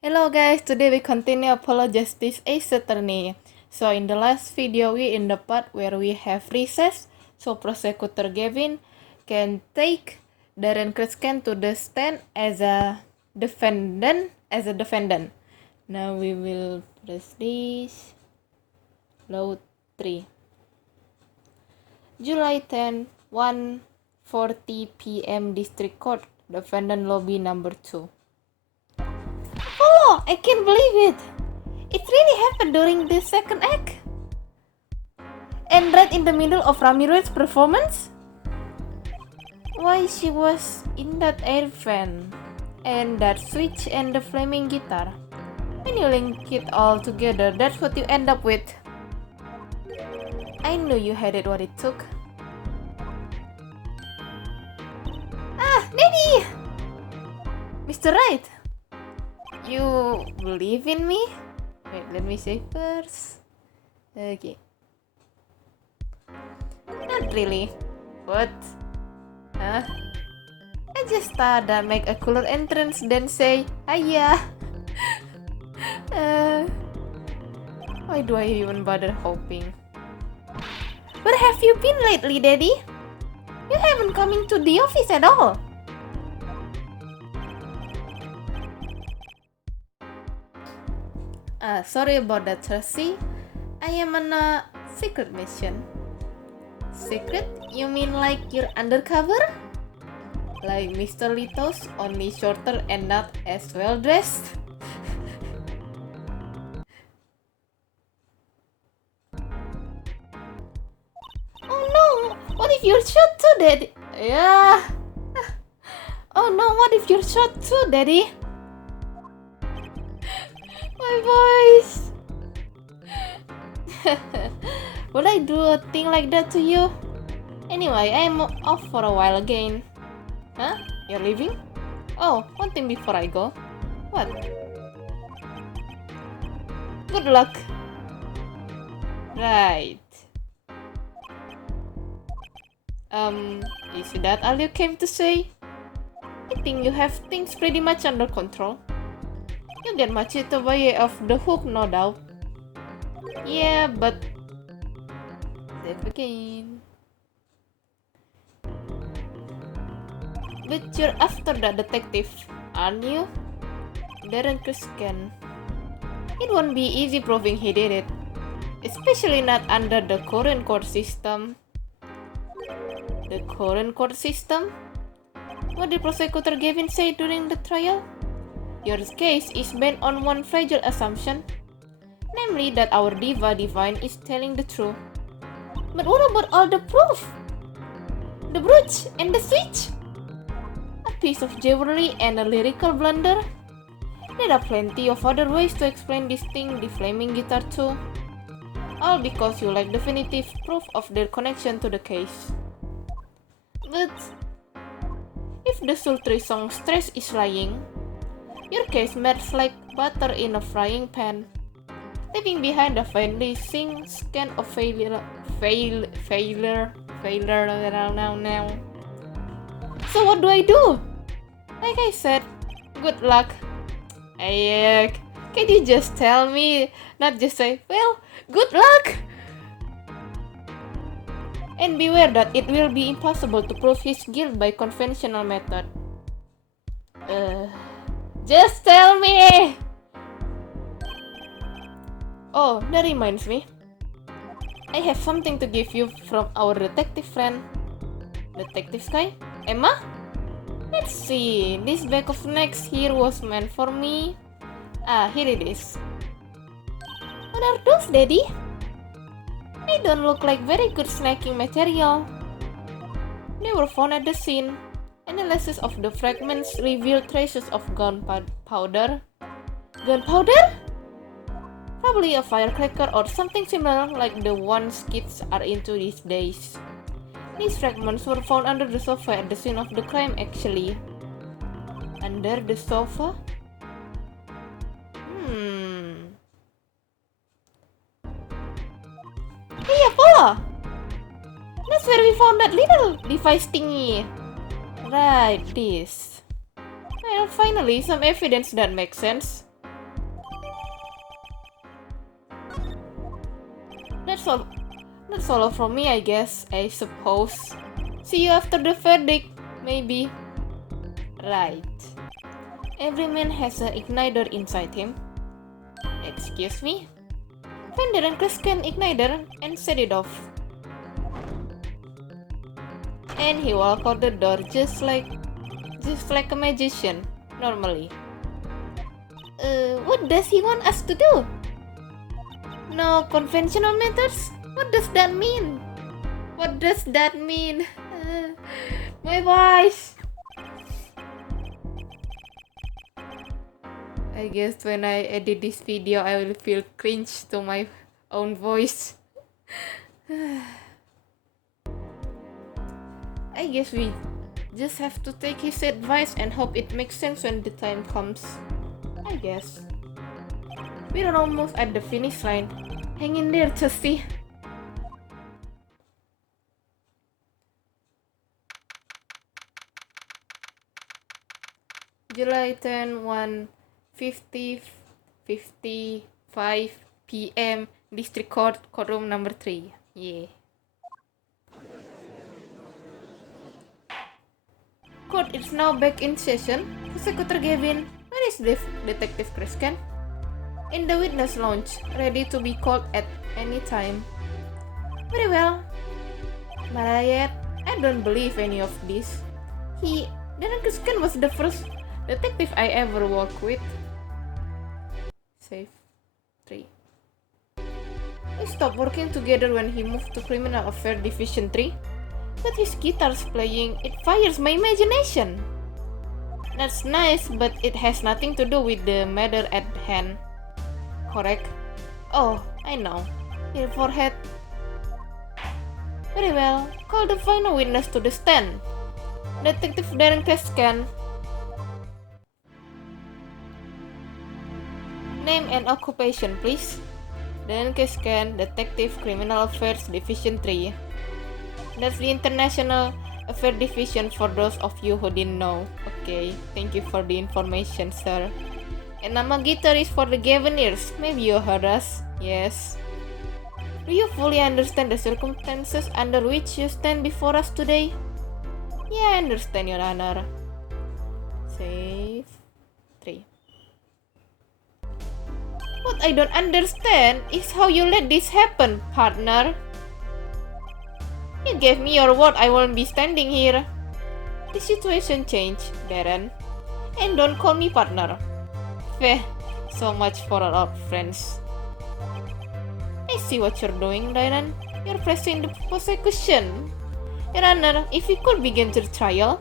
Hello guys, today we continue Apollo Justice Ace Attorney. So in the last video we in the part where we have recess, so prosecutor Gavin can take Daryan Crescend to the stand as a defendant. Now we will press this. Load 3. July 10, 1:40 p.m. District Court, defendant lobby number 2. Oh, I can't believe it! It really happened during the second act? And right in the middle of Ramiro's performance? Why she was in that air fan, and that switch and the flaming guitar. When you link it all together, that's what you end up with. I knew you had it what it took. Ah, Daddy! Mr. Wright! You believe in me? Wait, let me say first. Okay. Not really. What? Huh? I just thought I'd make a cooler entrance then say, hiya! Why do I even bother hoping? Where have you been lately, Daddy? You haven't come into the office at all. Sorry about that, Tracy. I am on a secret mission. Secret? You mean like you're undercover? Like Mr. Litos, only shorter and not as well dressed? Oh no! What if you're shot too, Daddy? Yeah! Oh no, what if you're shot too, Daddy? My voice! Would I do a thing like that to you? Anyway, I am off for a while again. Huh? You're leaving? Oh, one thing before I go. What? Good luck. Right. Is that all you came to say? I think you have things pretty much under control. You get Machito way off the hook, no doubt. Yeah, but... Save again. But you're after that detective, aren't you? Daryan Crescend. It won't be easy proving he did it. Especially not under the current court system. The current court system? What did prosecutor Gavin say during the trial? Your case is based on one fragile assumption, namely that our diva divine is telling the truth. But what about all the proof? The brooch and the switch? A piece of jewelry and a lyrical blunder? There are plenty of other ways to explain this thing, the flaming guitar too. All because you lack definitive proof of their connection to the case. But if the sultry songstress is lying, your case melts like butter in a frying pan, leaving behind a faintly sing scan of failure now. So what do I do? Like I said, good luck. Ayek, can you just tell me, not just say, well, good luck? And beware that it will be impossible to prove his guilt by conventional method. Just tell me! Oh, that reminds me. I have something to give you from our detective friend. Detective Sky? Emma? Let's see, this bag of snacks here was meant for me. Ah, here it is. What are those, Daddy? They don't look like very good snacking material. They were found at the scene. Analysis of the fragments revealed traces of gunpowder. Gunpowder? Probably a firecracker or something similar like the ones kids are into these days. These fragments were found under the sofa at the scene of the crime actually. Under the sofa? Hey Apollo! That's where we found that little device thingy. Right, this. Well, finally, some evidence that makes sense. That's all. That's all from me, I guess. I suppose. See you after the verdict, maybe. Right. Every man has an igniter inside him. Excuse me? Find Daryan Crescend igniter and set it off. And he walked out the door just like a magician, normally. What does he want us to do? No conventional methods? What does that mean? What does that mean? My voice! I guess when I edit this video, I will feel cringe to my own voice. I guess we just have to take his advice and hope it makes sense when the time comes. I guess. We're almost at the finish line. Hang in there, Chesty. July 10, 1:55 p.m. District Court, courtroom number 3. Yeah. Court is now back in session. Prosecutor Gavin, where is Detective Crescend? In the witness lounge, ready to be called at any time. Very well. But yet, I don't believe any of this. Daryan Crescend was the first detective I ever worked with. Save 3. We stopped working together when he moved to Criminal Affairs Division 3. But his guitar's playing, it fires my imagination. That's nice, but it has nothing to do with the matter at hand. Correct? Oh, I know. Your forehead. Very well. Call the final witness to the stand. Detective Daryan Crescend. Name and occupation, please. Daryan Crescend, Detective Criminal Affairs Division 3. That's the International Affairs Division for those of you who didn't know. Okay, thank you for the information, sir. And I'm a guitarist for the Gavineers. Maybe you heard us. Yes. Do you fully understand the circumstances under which you stand before us today? Yeah, I understand, Your Honor. Save 3. What I don't understand is how you let this happen, partner. You gave me your word I won't be standing here. The situation changed, Daryan. And don't call me partner. Feh, so much for our friends. I see what you're doing, Daryan. You're pressing the prosecution. Your Honor, if we could begin the trial?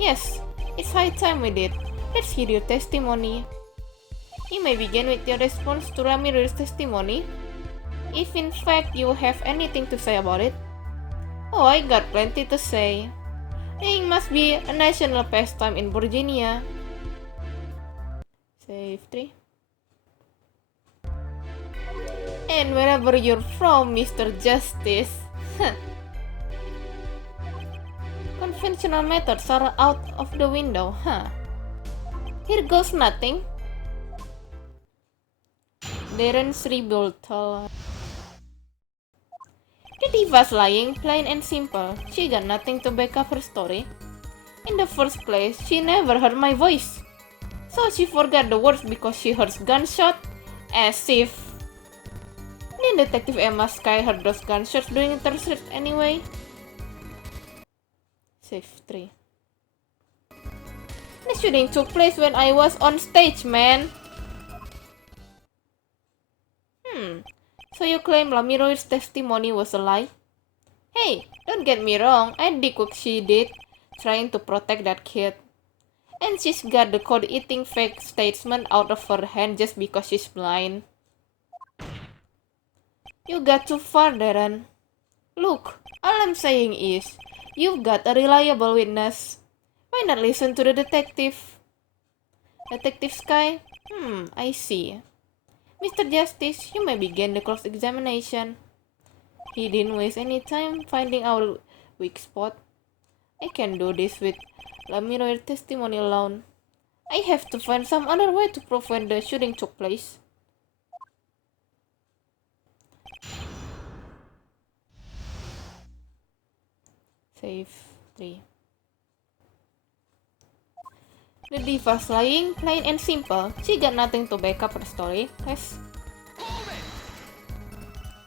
Yes, it's high time we did. Let's hear your testimony. You may begin with your response to Ramiro's testimony, if in fact you have anything to say about it. Oh, I got plenty to say. It must be a national pastime in Virginia. Save 3. And wherever you're from, Mr. Justice. Conventional methods are out of the window, huh? Here goes nothing. Daryan's rebuttal. The diva's lying, plain and simple. She got nothing to back up her story. In the first place, she never heard my voice. So she forgot the words because she heard gunshot? As if. Didn't Detective Emma Sky heard those gunshots during the search anyway? Save 3. The shooting took place when I was on stage, man. So you claim Lamiro's testimony was a lie? Hey, don't get me wrong, I did what she did, trying to protect that kid. And she's got the code-eating fake statement out of her hand just because she's blind. You got too far, Daryan. Look, all I'm saying is, you've got a reliable witness. Why not listen to the detective? Detective Sky? I see. Mr. Justice, you may begin the cross-examination. He didn't waste any time finding our weak spot. I can do this with Lamiro's testimony alone. I have to find some other way to prove when the shooting took place. Save 3. The diva's lying, plain and simple. She got nothing to back up her story. Yes.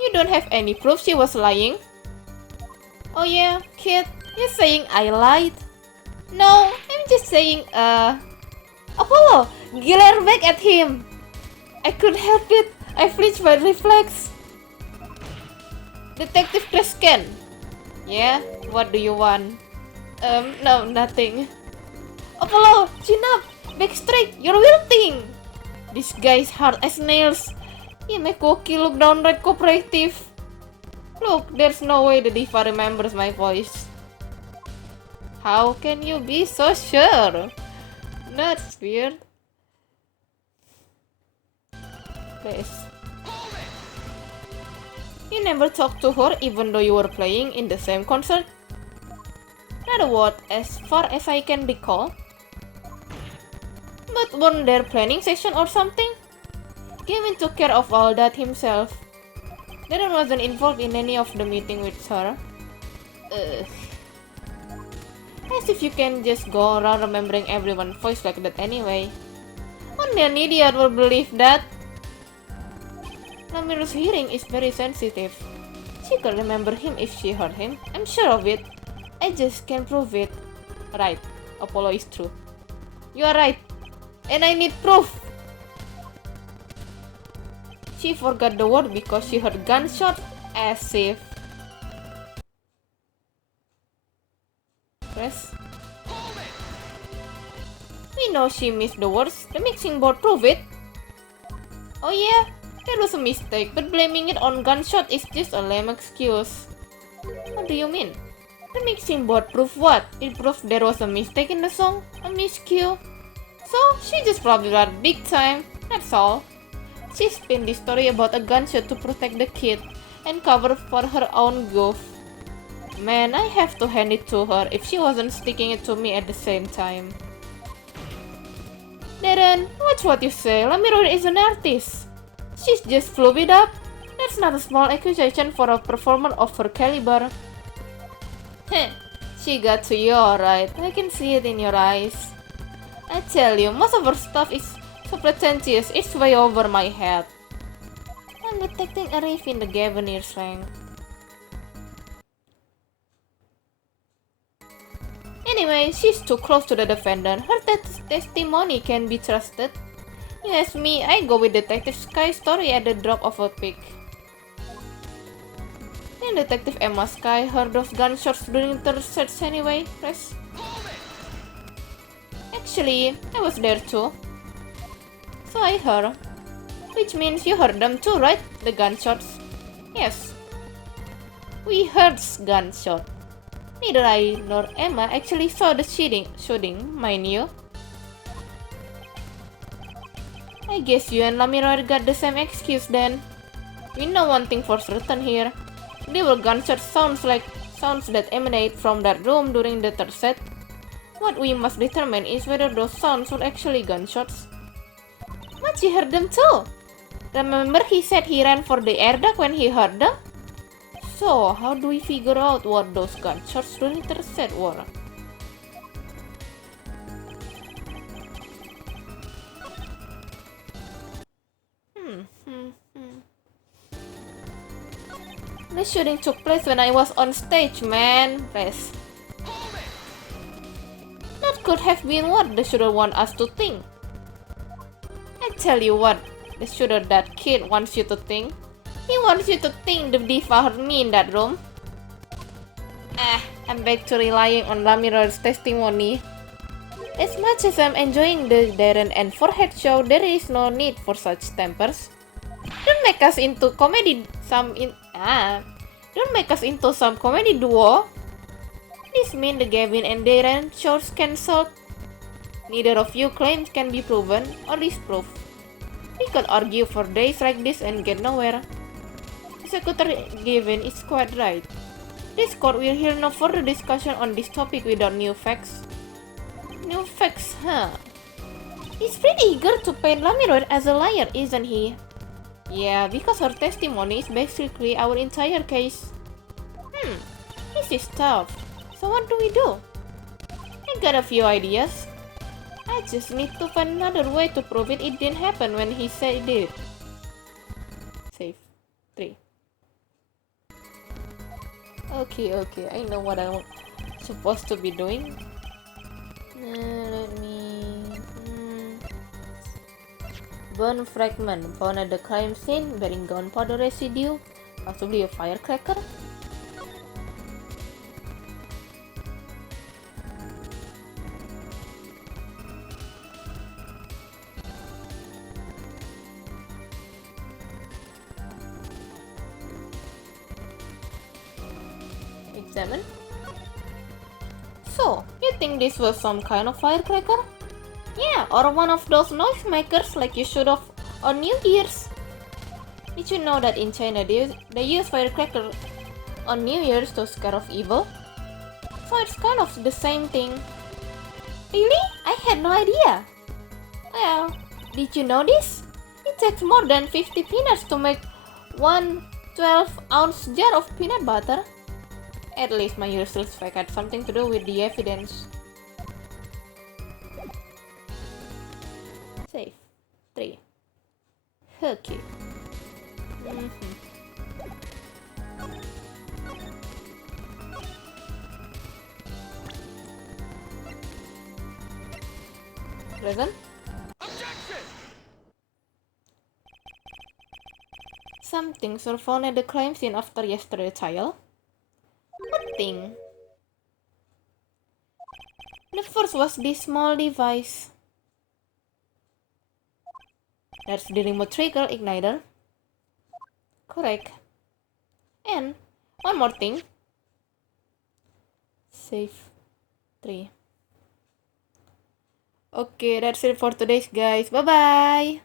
You don't have any proof she was lying? Oh yeah, kid, you're saying I lied? No, I'm just saying, Apollo, glare back at him. I couldn't help it. I flinched by reflex. Detective Crescend. Yeah, what do you want? No, nothing. Apollo, chin up, back straight, you're wilting. This guy's hard as nails. He make Wookie look downright cooperative. Look, there's no way the diva remembers my voice. How can you be so sure? That's weird. Please. You never talked to her even though you were playing in the same concert? Not a word as far as I can recall. But weren't there planning session or something? Gavin took care of all that himself. Daryan wasn't involved in any of the meeting with her. As if you can just go around remembering everyone's voice like that anyway. Only an idiot will believe that. Lamiro's hearing is very sensitive. She could remember him if she heard him. I'm sure of it. I just can't prove it. Right, Apollo is true. You are right. And I need proof. She forgot the word because she heard gunshot as if. Press. We know she missed the words. The mixing board proved it. Oh yeah, there was a mistake, but blaming it on gunshot is just a lame excuse. What do you mean? The mixing board proved what? It proved there was a mistake in the song, a miscue. So she just probably got big time, that's all. She spun this story about a gunshot to protect the kid and cover for her own goof. Man, I have to hand it to her if she wasn't sticking it to me at the same time. Daryan, watch what you say. Lamiro is an artist. She's just flew it up. That's not a small accusation for a performer of her caliber. Heh, she got to you alright. I can see it in your eyes. I tell you, most of her stuff is so pretentious, it's way over my head. I'm detecting a riff in the Gavinier's rank. Anyway, she's too close to the defendant. Her testimony can be trusted. You ask me, I go with Detective Sky's story at the drop of a pic. Then Detective Emma Sky heard those gunshots during the search anyway, press. Actually, I was there too. So I heard. Which means you heard them too, right? The gunshots. Yes. We heard gunshot. Neither I nor Emma actually saw the shooting, mind you. I guess you and Lamiro got the same excuse then. We know one thing for certain here. There were gunshot sounds that emanate from that room during the third set. What we must determine is whether those sounds were actually gunshots. But you heard them too. Remember he said he ran for the air duct when he heard them? So, how do we figure out what those gunshots during the third set were? The shooting took place when I was on stage, man. Press. That could have been what the shooter wants us to think. I tell you what, the shooter that kid wants you to think. He wants you to think the diva heard me in that room. I'm back to relying on Lamiro's testimony. As much as I'm enjoying the Daryan and Forehead show, there is no need for such tempers. Don't make us into some comedy duo. This means the Gavin and Daryan shows cancelled. Neither of you claims can be proven or disproved. We could argue for days like this and get nowhere. Prosecutor Gavin is quite right. This court will hear no further discussion on this topic without new facts. New facts, huh? He's pretty eager to paint Lamiro as a liar, isn't he? Yeah, because her testimony is basically our entire case. This is tough. So what do we do? I got a few ideas. I just need to find another way to prove it didn't happen when he said it did. Save. 3. Okay, I know what I'm supposed to be doing. Let me... Bone fragment found at the crime scene bearing gunpowder residue, possibly a firecracker. Examine. So, you think this was some kind of firecracker? Yeah, or one of those noisemakers like you should have on New Year's. Did you know that in China they use firecracker on New Year's to scare off evil? So it's kind of the same thing. Really? I had no idea. Well, did you know this? It takes more than 50 peanuts to make one 12-ounce jar of peanut butter. At least my useless fact had something to do with the evidence. Save. 3. Okay. Present? Objection! Some things were found at the crime scene after yesterday's trial. What thing? The first was this small device. That's the remote trigger igniter. Correct. And one more thing. Save 3. Okay, that's it for today, guys. Bye bye.